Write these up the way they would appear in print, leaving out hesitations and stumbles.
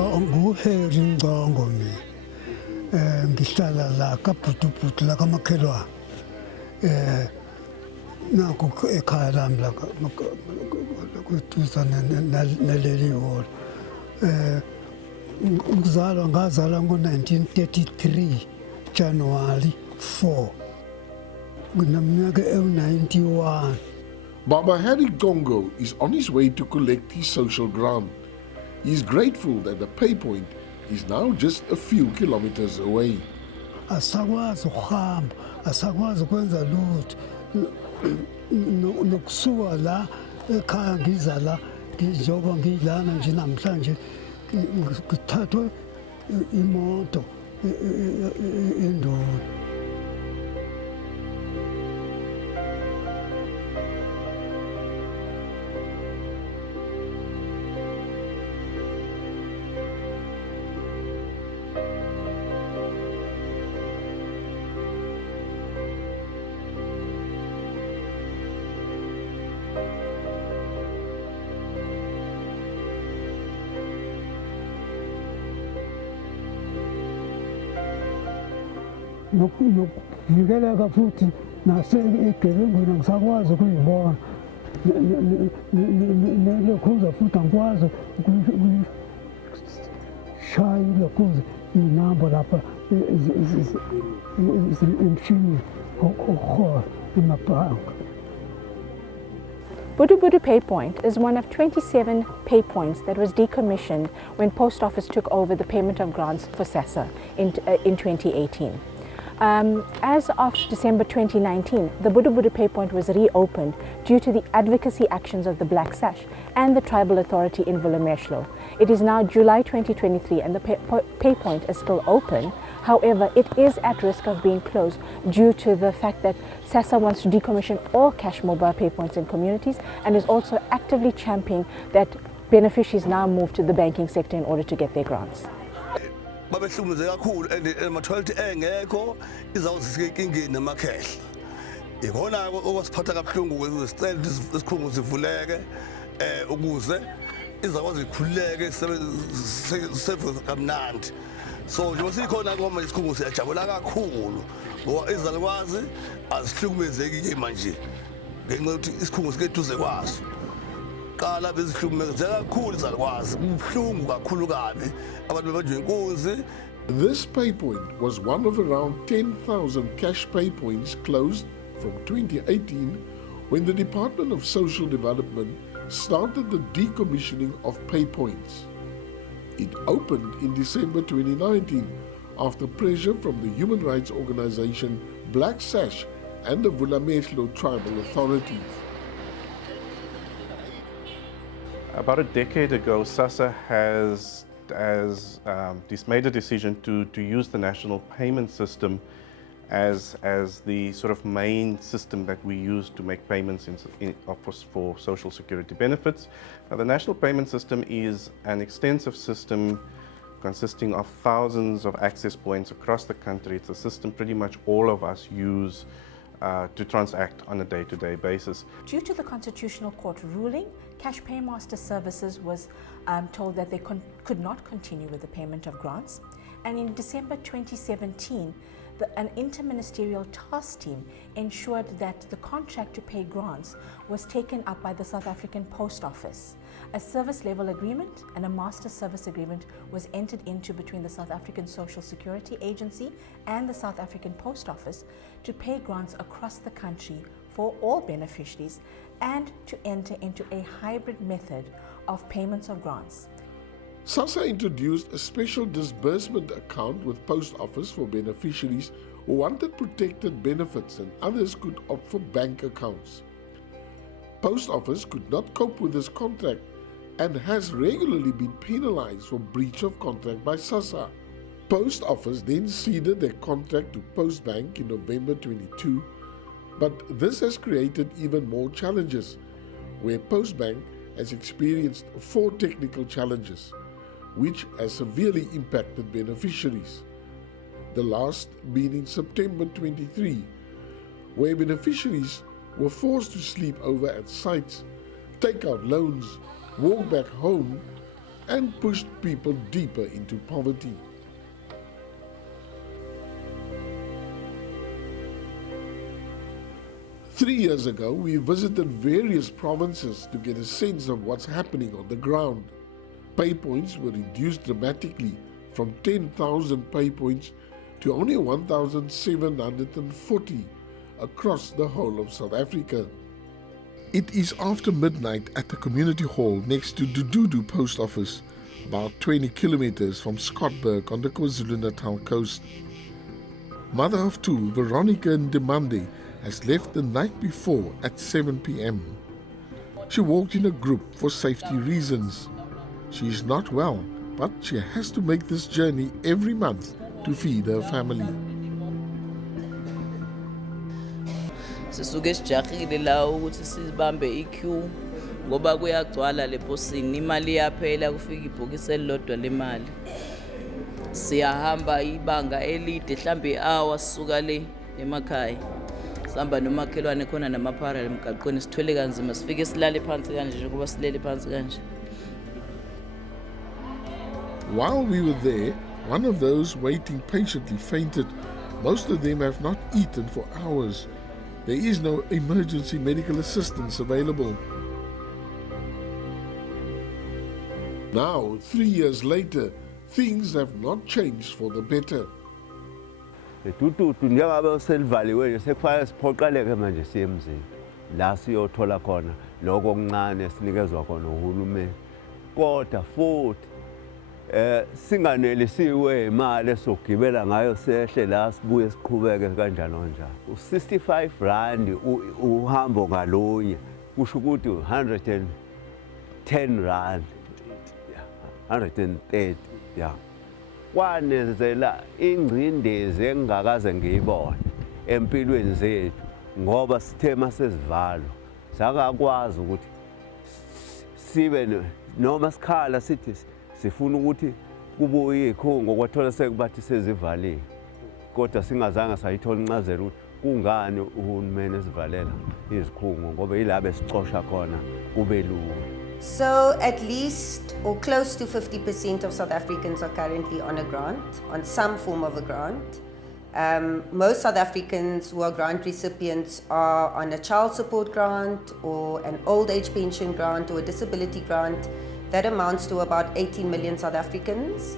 nguHeri Ngcongo mina. Ngihlala la kaBhutubhutu la kamakhelwane. Naku ekhaya lami la kuduzane naleli holo. Ngazalwa ngo-1933 January 4. Ngineminyaka ewu-91. Baba Harry Gongo is on his way to collect his social grant. He is grateful that the pay point is now just a few kilometers away. Asakwazi ukuhamba, asakwazi ukwenza lutho. Nokusuka la ekhaya ngiza la ngizoba ngilana nje namhlanje ngithathwe imoto endoni. Nokuvikeleka futhi nasegebengu ngisakwazi ukuyibona nelokhuza futhi angikwazi ukushaya ilokhuza inamba lapha emshinini okuhola emabhanka. Budu Pay Point is one of 27 pay points that was decommissioned when Post Office took over the payment of grants for SASSA in 2018. As of December 2019, the Budu Pay Point was reopened due to the advocacy actions of the Black Sash and the Tribal Authority in Vulemeshlo. It is now July 2023 and the pay point is still open. However, it is at risk of being closed due to the fact that SASSA wants to decommission all cash mobile pay points in communities and is also actively championing that beneficiaries now move to the banking sector in order to get their grants. Babehlukumeze kakhulu and ama-toilet engekho izawuzisike inkingeni namakhehla. Ikona okwasiphatha kabuhlungu ukuze sicela isikhungo sivuleke ukuze izakwazi ikhululeke sefe kamnandi. So njengoba sikhona ngoba isikhungo siyajabula kakhulu ngoba izalukwazi azihlukumezeki manje ngenxa yokuthi isikhungo sikeduze kwaso. Qala bezihlukumeze kakhulu izalukwazi kubuhlungu kakhulu kabi abantu bebanjwe inkunzi. This pay point was one of around 10,000 cash pay points closed from 2018 when the Department of Social Development started the decommissioning of pay points. It opened in December 2019 after pressure from the human rights organization Black Sash and the Vulemeshlo Tribal Authority. About a decade ago, SASSA has made a decision to use the national payment system as the sort of main system that we use to make payments for social security benefits. Now, the national payment system is an extensive system consisting of thousands of access points across the country. It's a system pretty much all of us use to transact on a day-to-day basis. Due to the Constitutional Court ruling, Cash Paymaster Services was told that they could not continue with the payment of grants. And in December 2017, an interministerial task team ensured that the contract to pay grants was taken up by the South African Post Office. A service level agreement and a master service agreement was entered into between the South African Social Security Agency and the South African Post Office to pay grants across the country for all beneficiaries and to enter into a hybrid method of payments of grants. SASSA introduced a special disbursement account with Post Office for beneficiaries who wanted protected benefits and others could opt for bank accounts. Post Office could not cope with this contract and has regularly been penalized for breach of contract by SASSA. Post Office then ceded their contract to Post Bank in November 22, but this has created even more challenges, where Post Bank has experienced 4 technical challenges, which has severely impacted beneficiaries. The last being in September 23, where beneficiaries were forced to sleep over at sites, take out loans, walk back home, and pushed people deeper into poverty. Three years ago, we visited various provinces to get a sense of what's happening on the ground. Pay points were reduced dramatically from 10,000 pay points to only 1,740 across the whole of South Africa. It is after midnight at the community hall next to Dududu Post Office, about 20 kilometers from Scottburg on the KwaZulu-Natal coast. Mother of two, Veronica Ndemande, has left the night before at 7 p.m. She walked in a group for safety reasons. She is not well, but she has to make this journey every month to feed her family. Sisuke sijahile la ukuthi sibambe iqueue ngoba kuyagcwala leposini, imali yaphela kufika ibhokisi elilodwa lemali. Siyahamba ibanga elide mhlambe i-hour sisuka le emakhaya. Sihamba nomakhelwane khona namaphara emgaqweni sithwele kanzima sifike silale phansi kanje njengoba silele phansi kanje. While we were there, one of those waiting patiently fainted. Most of them have not eaten for hours. There is no emergency medical assistance available. Now, 3 years later, things have not changed for the better. Tututu njengabe selivaliwe sekufanele siphoqeleke manje siye emzini la siyothola khona lokho okuncane sinikezwa khona uhulumeni. Kodwa futhi singanelisiwe imali esogibela ngayo sehle la sibuye siqhubeke kanjalo njalo. U65 rand uhambo ngalonye kusho ukuthi 110 rand 130 yeah. Kwanezela ingcindezi engakaze ngiyibone empilweni zethu ngoba sithe masesivalwa sakakwazi ukuthi sibe noma sikhala sithi sifuna ukuthi kubuye ikhungo kwathola sekubathi sezivaliwe kodwa singazange sayithola incazelo ukuthi kungani uhulumeni esivalela izikhungo ngoba yilabe esicosha khona kube lula. So at least or close to 50% of South Africans are currently on a grant, on some form of a grant. Most South Africans who are grant recipients are on a child support grant or an old age pension grant or a disability grant. That amounts to about 18 million South Africans.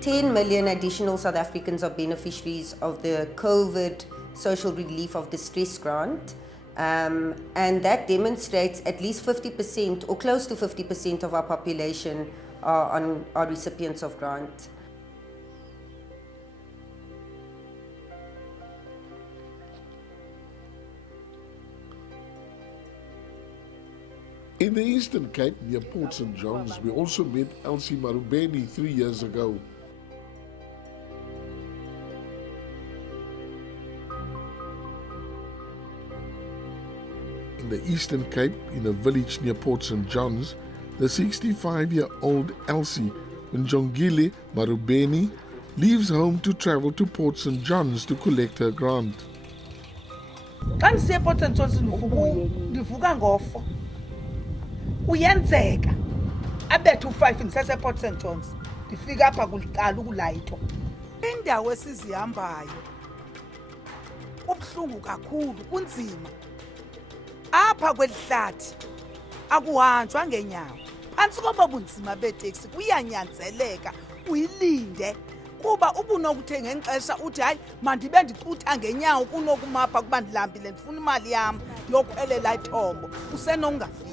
10 million additional South Africans are beneficiaries of the COVID Social Relief of Distress grant. And that demonstrates at least 50% or close to 50% of our population are recipients of grant. In the Eastern Cape, near Port St. John's, we also met Elsie Marubeni 3 years ago. In the Eastern Cape, in a village near Port St. John's, the 65-year-old Elsie Njongile Marubeni leaves home to travel to Port St. John's to collect her grant. Xa ndisiya ePort St. John's ndivuka ngo-4 uyenzeka abethu 5 ndisesePort St. John's ndifika apha kuliqala ukulayitho indawo esizihambayo kubuhlungu kakhulu kunzima apha kwelihlathi akuhanjwa ngenyawo phantsi koba bunzima beeteksi kuyanyanzeleka uyilinde kuba ubunokuthenga ngexesha uthi hayi mandibe ndicutha ngenyawo kunokumapha kuba ndilambile ndifuna imali yam yokuelela ithombo usenongafiki.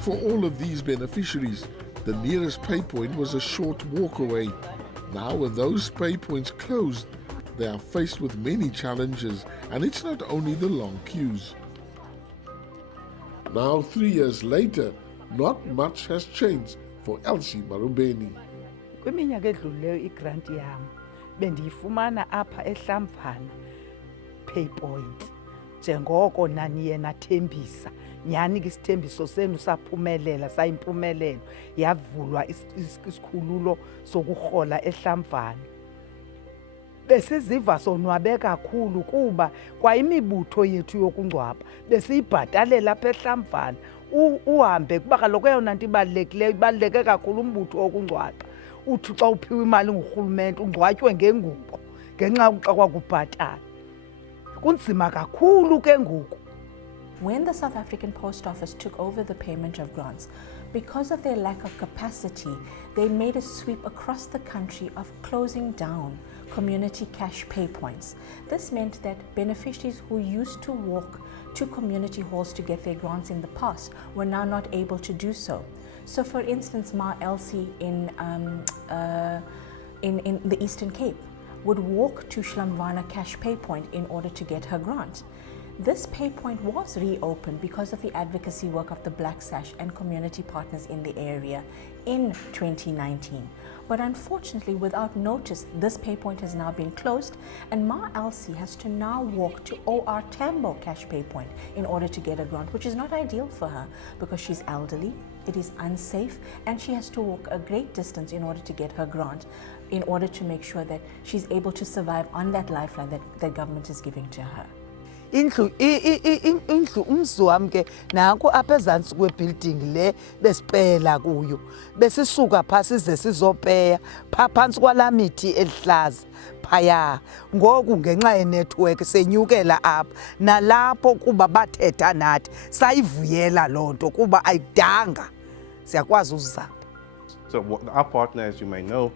For all of these beneficiaries, the nearest pay point was a short walk away. Now with those pay points closed, they are faced with many challenges, and it's not only the long queues. Now 3 years later, not much has changed for Elsie Marubeni. Kwiminyaka edlulileyo igrant yam bendiyifumana apha eHlamvana pay point njengoko naniye nathembisa nyani ke isithembiso senu saphumelela sayimpumelelo yavulwa isikhululo sokurhola eHlamvana besiziva sonwabe kakhulu kuba kwayimibutho yethu yokungcwaba besiyibhatalela apha eHlamvana uhambe kuba kaloku eyona nto ibaluleke kakhulu umbutho wokungcwaba uthi xa uphiwa imali ngurhulumente ungcwatywe ngengubo ngenxa xa kwakubhatala kunzima kakhulu ke ngoku. When the South African Post Office took over the payment of grants, because of their lack of capacity, they made a sweep across the country of closing down community cash pay points. This meant that beneficiaries who used to walk to community halls to get their grants in the past were now not able to do so. So for instance, Ma Elsie in the Eastern Cape would walk to Shlamvana cash pay point in order to get her grant. This pay point was reopened because of the advocacy work of the Black Sash and community partners in the area in 2019. But unfortunately, without notice, this pay point has now been closed and Ma Elsie has to now walk to OR Tambo cash pay point in order to get a grant, which is not ideal for her because she's elderly, it is unsafe, and she has to walk a great distance in order to get her grant, in order to make sure that she's able to survive on that lifeline that the government is giving to her. Indlu umzi wami ke nanku apha ezantsi kwebuilding le besipela kuyo besisuka pha size sizopeya pha phantsi kwalaa mithi elihlaza phaya ngoku ngenxa yenetwork senyukela apha nalapho kuba bathetha nathi sayivuyela loo nto kuba ayidanga siyakwazi uzizapha. So our partner, as you may know,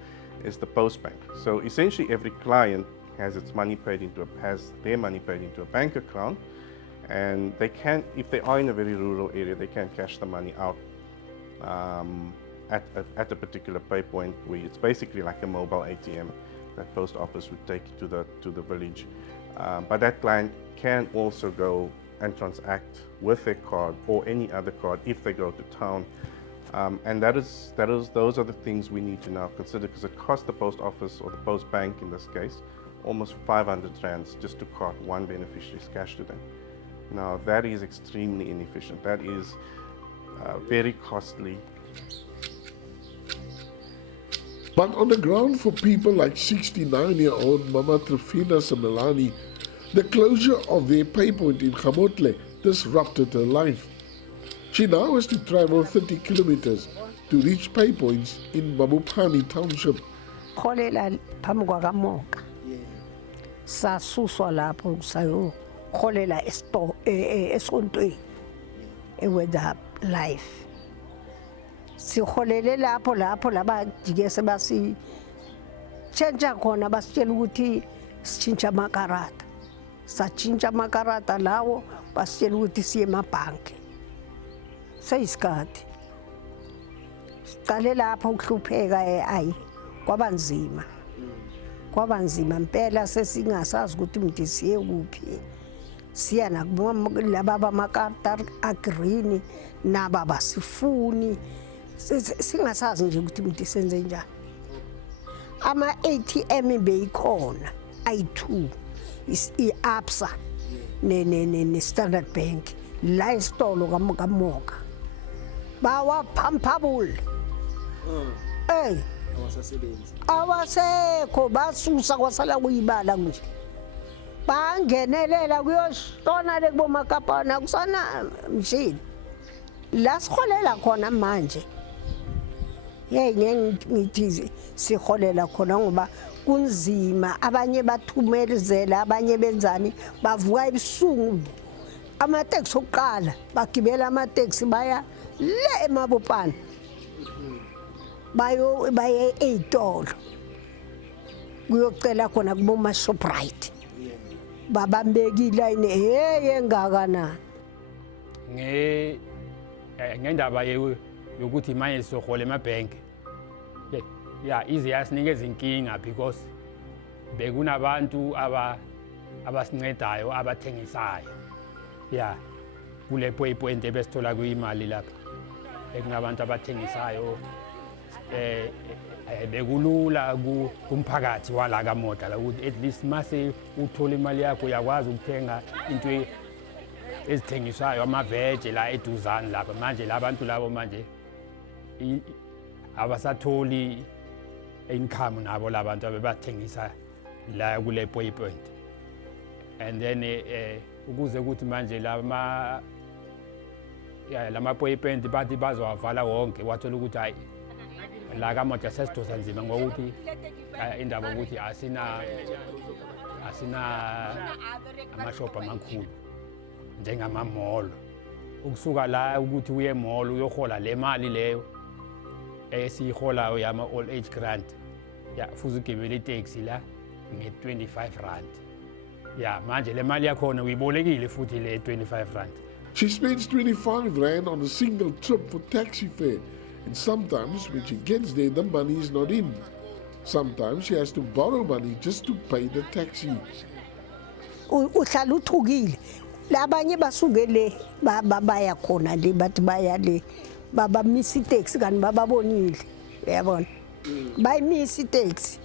is the Post Bank. So essentially every client has their money paid into a bank account, and they can, if they are in a very rural area, they can cash the money out at a particular pay point where it's basically like a mobile ATM that post office would take to the village. But that client can also go and transact with their card or any other card if they go to town. And those are the things we need to now consider, because it costs the post office or the post bank in this case almost 500 rands just to cart one beneficiary's cash to them. Now that is extremely inefficient. That is very costly. But on the ground for people like 69-year-old Mama Trofina Simelani, the closure of their pay point in Gamotle disrupted her life. She now has to travel 30 kilometers to reach pay points in Mabopane Township. Sasuswa lapho sayokholela esontweni eweda life siholele lapho labajike sebasi tshentsha khona basitshela ukuthi sitshintsha amakarata satshintsha amakarata lawo basitshela ukuthi siye emabhanki seyisikhathi siqale lapho ukuhlupheka ayi kwaba nzima impela sesingasazi ukuthi mntu siye kuphi siya nakulaba bamakarata agreen naba basifuni singasazi nje ukuthi mntu senze njani. Ama-ATM beyikhona ayi-2 i-Absa ne-Standard Bank la isitolo kamoka bawaphamphabule awasekho basusa kwasala kuyibala nje bangenelela kuyoshona le kubomakapana kusana mshini la siholela khona manje ngithi siholela khona ngoba kunzima abanye bathumelezela abanye benzani bavuka ebusungu amateksi oqala bagibela amateksi baya le eMabopane baye ey'tolo kuyocela khona kuboma Shoprite babambeka ilayini engakanani ngendaba yokuthi manje sizohola emabhenki ize yasinikeza inkinga because bekunabantu abasincedayo abathengisayo kule point ebesithola kuyimali lapha bekunabantu abathengisayo bekulula kumphakathi wala kaModa la ukuthi at least mase uthola imali yakho uyakwazi ukuthenga into ezithengisayo amaveje la eduzane lapha manje labantu labo manje abasatholi income nabo labantu abebathengisa la kule point. And then ukuze ukuthi manje lama point bathi bazowavala wonke wathola ukuthi hayi la kamoja sesidosa nzima ngokuthi indaba ukuthi asina amashophu amakhulu njengamamall. Ukusuka la ukuthi uye mall uyohola le mali leyo esiyiholayo yama old age grant futhi ugibele itaxi la nge-25 rand. Manje le mali yakhona uyibolekile futhi le 25 rand. She spends 25 rand on a single trip for taxi fare, and sometimes when she gets there, the money is not in. Sometimes she has to borrow money just to pay the taxi. Uhlala uthukile. Labanye basuke le baya khona le bathi baya le baba miss itaxi kanti bababonile. Uyabona? Bayimisi itaxi.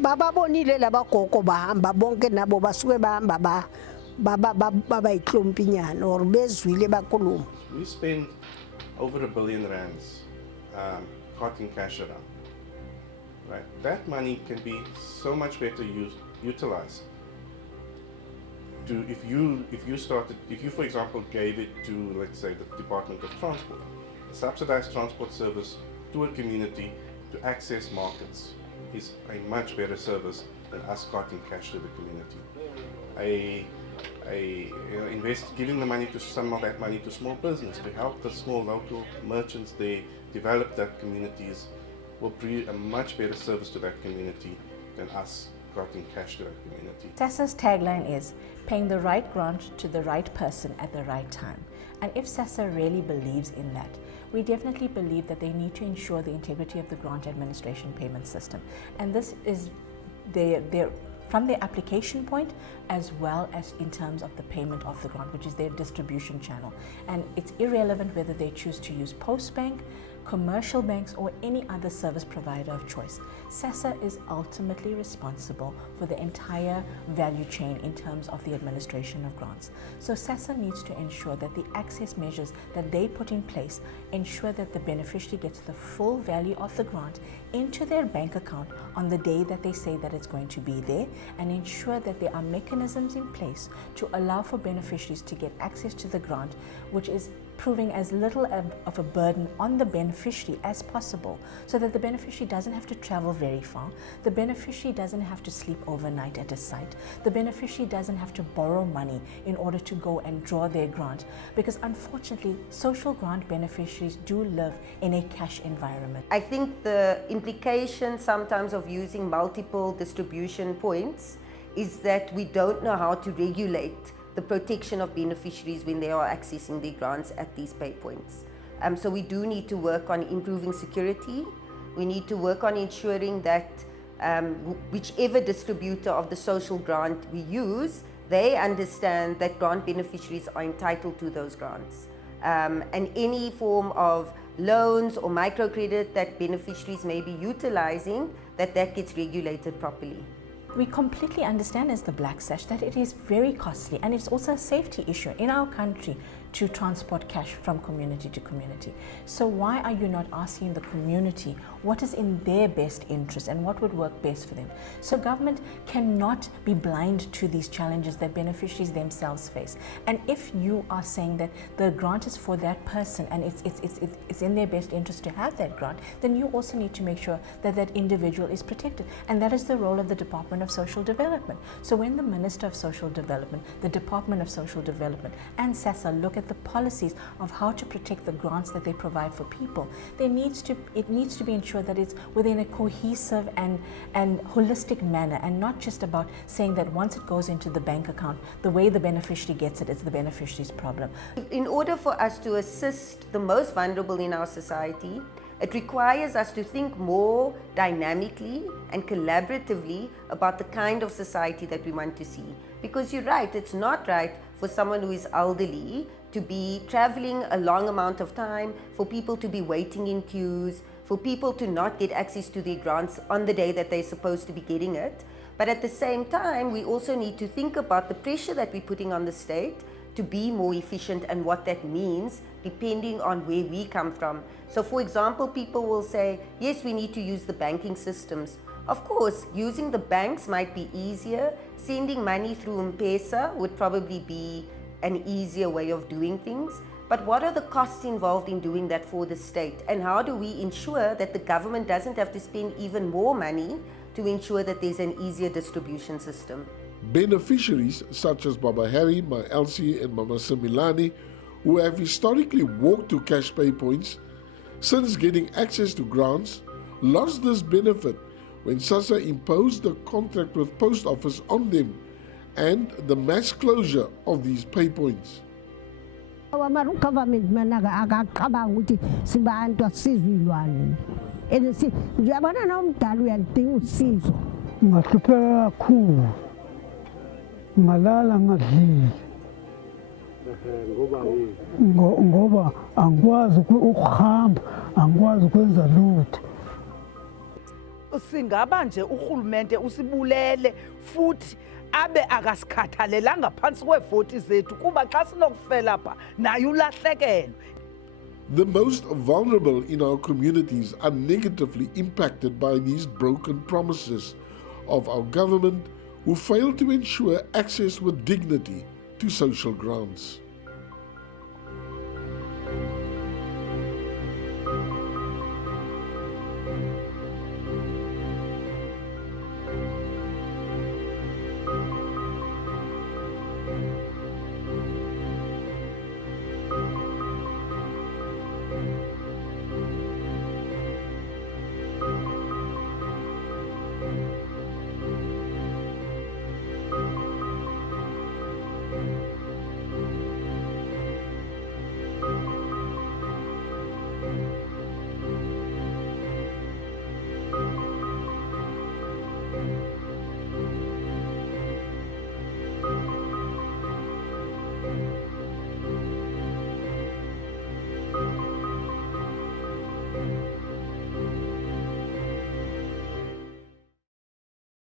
Bababonile labagogo bahamba bonke nabo basuke bahamba baba iklompinyana or bezwile bakhuluma. We spend over R1 billion carting cash around. Right? That money can be so much better utilized. If you for example gave it to, let's say, the Department of Transport, a subsidized transport service to a community to access markets is a much better service than us carting cash to the community. Giving the money to some of that money to small business to help the small local merchants there develop that communities will be a much better service to that community than us carting cash to that community. SASSA's tagline is paying the right grant to the right person at the right time. And if SASSA really believes in that, we definitely believe that they need to ensure the integrity of the grant administration payment system. And this is from their application point as well as in terms of the payment of the grant, which is their distribution channel. And it's irrelevant whether they choose to use Postbank, commercial banks, or any other service provider of choice. SASSA is ultimately responsible for the entire value chain in terms of the administration of grants. So SASSA needs to ensure that the access measures that they put in place ensure that the beneficiary gets the full value of the grant into their bank account on the day that they say that it's going to be there, and ensure that there are mechanisms in place to allow for beneficiaries to get access to the grant, which is proving as little of a burden on the beneficiary as possible, so that the beneficiary doesn't have to travel very far, the beneficiary doesn't have to sleep overnight at a site, the beneficiary doesn't have to borrow money in order to go and draw their grant, because unfortunately social grant beneficiaries do live in a cash environment. I think the implication sometimes of using multiple distribution points is that we don't know how to regulate the protection of beneficiaries when they are accessing their grants at these pay points. So we do need to work on improving security. We need to work on ensuring that whichever distributor of the social grant we use, they understand that grant beneficiaries are entitled to those grants. And any form of loans or microcredit that beneficiaries may be utilizing, that gets regulated properly. We completely understand as the Black Sash that it is very costly, and it's also a safety issue in our country to transport cash from community to community. So why are you not asking the community what is in their best interest and what would work best for them? So government cannot be blind to these challenges that beneficiaries themselves face. And if you are saying that the grant is for that person and it's in their best interest to have that grant, then you also need to make sure that that individual is protected. And that is the role of the Department of Social Development. So when the Minister of Social Development, the Department of Social Development and SASSA look at the policies of how to protect the grants that they provide for people, it needs to be ensured that it's within a cohesive and holistic manner, and not just about saying that once it goes into the bank account, the way the beneficiary gets it is the beneficiary's problem. In order for us to assist the most vulnerable in our society, it requires us to think more dynamically and collaboratively about the kind of society that we want to see. Because you're right, it's not right for someone who is elderly to be traveling a long amount of time, for people to be waiting in queues, for people to not get access to their grants on the day that they're supposed to be getting it. But at the same time, we also need to think about the pressure that we're putting on the state to be more efficient and what that means depending on where we come from. So for example, people will say, yes, we need to use the banking systems, Of course, using the banks might be easier. Sending money through M-Pesa would probably be an easier way of doing things. But what are the costs involved in doing that for the state? And how do we ensure that the government doesn't have to spend even more money to ensure that there's an easier distribution system? Beneficiaries such as Baba Harry, Ma Elsie and Mama Similani, who have historically walked to cash pay points, since getting access to grants, lost this benefit when SASSA imposed a contract with Post Office on them and the mass closure of these pay points. Government akacabanga ukuthi sibantu asizilwane and njengabana nomdala uyalidinga usizo. Ngahlupheka kakhulu, ngalala ngadlile ngoba angikwazi ukuhamba, angikwazi ukwenza lutho. Singaba nje urhulumente usibulele futhi abe akasikhathalelanga phansi kweevoti zethu kuba xa sinokufela pha naye ulahlekelwe. The most vulnerable in our communities are negatively impacted by these broken promises of our government, who fail to ensure access with dignity to social grants.